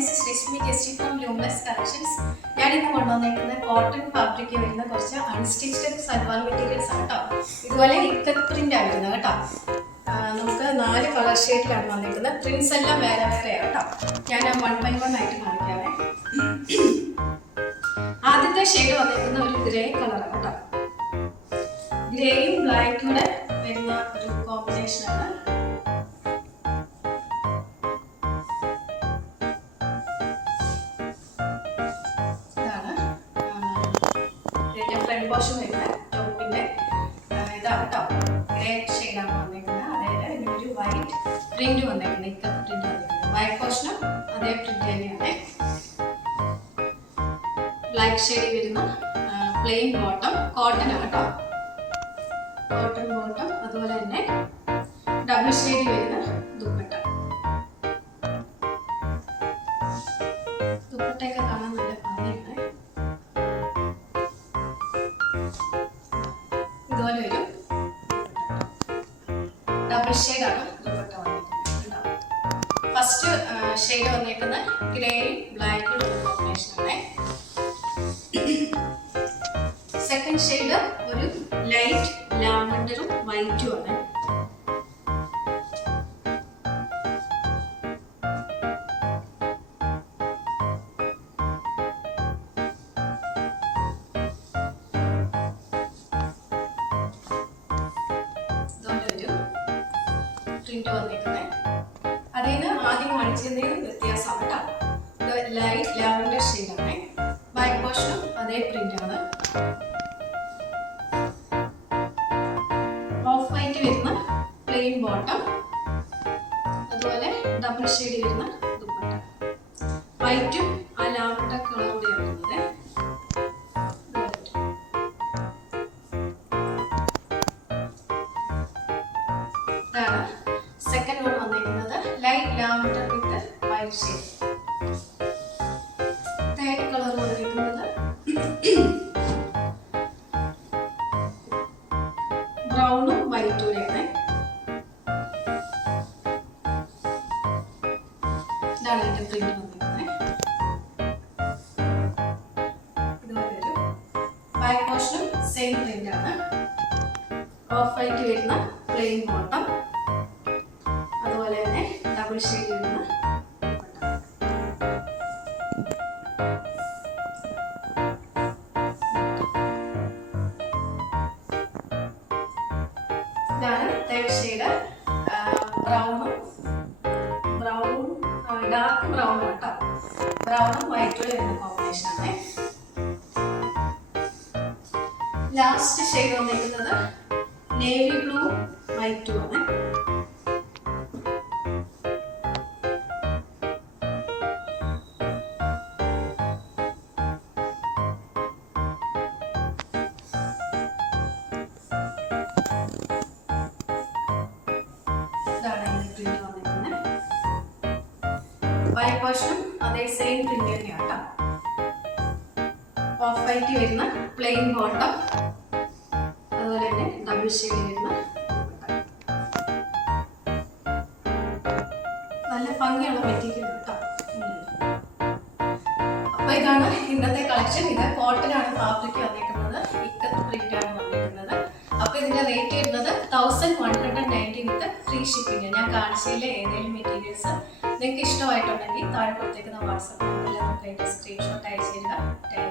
This is Rashmi ജെസ്റ്റി from ലൂംലെസ് collections. ഞാനിന്ന് കൊണ്ടുവന്നേക്കുന്ന കോട്ടൺ ഫാബ്രിക് വരുന്ന കുറച്ച് അൺസ്റ്റിച്ച്ഡ് സൽവാർ മെറ്റീരിയൽസ് ആണ് കേട്ടോ. ഇതുപോലെ ഇക്കത്ത് പ്രിന്റ് ആണ് വരുന്നത് കേട്ടോ. നമുക്ക് 4 കളർ ഷെയ്ഡിലാണ് വന്നിരിക്കുന്നത്. പ്രിന്റ്സ് എല്ലാം വേറെ വേറെയാണ് കേട്ടോ. ഞാൻ 1 by 1 ആയിട്ട് കാണിക്കാവേ. ആദ്യത്തെ ഷെയ്ഡ് വന്നിരിക്കുന്ന ഒരു ഗ്രേ കളറാണ് കേട്ടോ. ഗ്രേയും ബ്ലാക്കും കൂടെ വരുന്ന ഒരു കോമ്പിനേഷനാണ്. ഫ്രണ്ട് പോർഷൻ വരുന്ന ടോപ്പിന്റെ ഇതാണ് കേട്ടോ. ഗ്രേ ഷെയ്ഡാണ് വന്നിരിക്കുന്നത്. അതായത് ഇതിനൊരു വൈറ്റ് പ്രിന്റ് വന്നിരിക്കുന്നത്, ഇക്കത്ത് പ്രിന്റ് വന്നിരിക്കുന്നത്. വൈറ്റ് പോർഷനും അതേ പ്രിന്റ് തന്നെയാണ്. ബ്ലാക്ക് ഷെയ്ഡ് വരുന്ന പ്ലെയിൻ ബോട്ടം, കോട്ടൺ ആണ് കേട്ടോ. കോട്ടൺ ബോട്ടം, അതുപോലെ തന്നെ ഡബിൾ ഷെയ്ഡ് വരുന്ന ദുപ്പട്ട. ദുപ്പട്ടയൊക്കെ കാണാൻ നല്ല ഭംഗിയാണ്. ഇതുപോലെ ഒരു ഡബിൾ ഷെയ്ഡാണ് ദുപ്പട്ട വന്നിരിക്കുന്നത്. ഫസ്റ്റ് ഷെയ്ഡ് വന്നിരിക്കുന്ന ഗ്രേയും ബ്ലാക്കും കോമ്പിനേഷനാണ്. സെക്കൻഡ് ഷെയ്ഡ് ഒരു ലൈറ്റ് ലാവൻഡറും വൈറ്റും ആണ്. പ്രിന്റ് വന്നിരിക്കുന്നത് അതിന് ആദ്യം കാണിച്ചതിന് വ്യത്യാസമാണ് കേട്ടോ. ഇത് ലൈറ്റ് ലാവൻഡർ ഷെയ്ഡാണ്. ബാക്ക് പോർഷനും അതേ പ്രിന്റ് ആണ്. ഓഫ് വൈറ്റ് വരുന്ന പ്ലെയിൻ ബോട്ടം, അതുപോലെ ഡബിൾ ഷെയ്ഡ് വരുന്ന ദുപ്പട്ട. വൈറ്റും ആ ലാവൻഡർ കളറും കൂടി വരുന്നത്. ഇതാണ് സെക്കൻഡ് വൺ വന്നിരിക്കുന്നത്, ലൈറ്റ് ലാവൻഡർ വിത്ത് വൈറ്റ് ഷെയ്ഡ്. തേർഡ് കളർ വന്നിരിക്കുന്നത് ബ്രൗണും വൈറ്റൂടെയാണ്. ഇതാണ് ഇതിന്റെ പ്രിന്റ് വന്നിരിക്കുന്നത്. ഇതുപോലെ ഒരു ബാക്ക് പോർഷനും സെയിം പ്രിന്റ് ആണ്. ഓഫ് വൈറ്റ് വരുന്ന പ്ലെയിൻ ബോട്ടം, അതുപോലെ തന്നെ ഡബിൾ ഷെയ്ഡ് വരുന്ന ഇതാണ് തേർഡ് ഷെയ്ഡ്. ബ്രൗണും ഡാർക്ക് ബ്രൗണും കേട്ടോ. ബ്രൗണും വൈറ്റും വരുന്ന കോമ്പിനേഷൻ ആണ്. ലാസ്റ്റ് ഷെയ്ഡ് വന്നിരിക്കുന്നത് നേവി ബ്ലൂ വൈറ്റും ആണ്. വൈറ്റ് പോർഷനും അതേ സെയിം പ്രിന്റ് തന്നെയാണ് കേട്ടോ. ഓഫ് വൈറ്റ് വരുന്ന പ്ലെയിൻ ബോട്ടം, അതുപോലെ തന്നെ ഡബിൾ ഷെയ്ഡ് വരുന്ന നല്ല ഭംഗിയുള്ള മെറ്റീരിയൽ കേട്ടോ. അപ്പൊ ഇതാണ് ഇന്നത്തെ കളക്ഷൻ. ഇത് കോട്ടൺ ആണ് ഫാബ്രിക് വന്നിരിക്കുന്നത്, ഇക്കത്ത് പ്രിന്റ് ആണ് വന്നിരിക്കുന്നത്. അപ്പൊ ഇതിന്റെ റേറ്റ് വരുന്നത് 1190 വിത്ത് ഫ്രീ ഷിപ്പിംഗ്. ഞാൻ കാണിച്ചതിലെ ഏതെങ്കിലും മെറ്റീരിയൽസ് നിങ്ങൾക്ക് ഇഷ്ടമായിട്ടുണ്ടെങ്കിൽ താഴെ കൊടുത്തേക്കുന്ന വാട്സാപ്പ് നമ്പറിൽ നമുക്ക് അതിന്റെ സ്ക്രീൻഷോട്ട് അയച്ചു തരിക.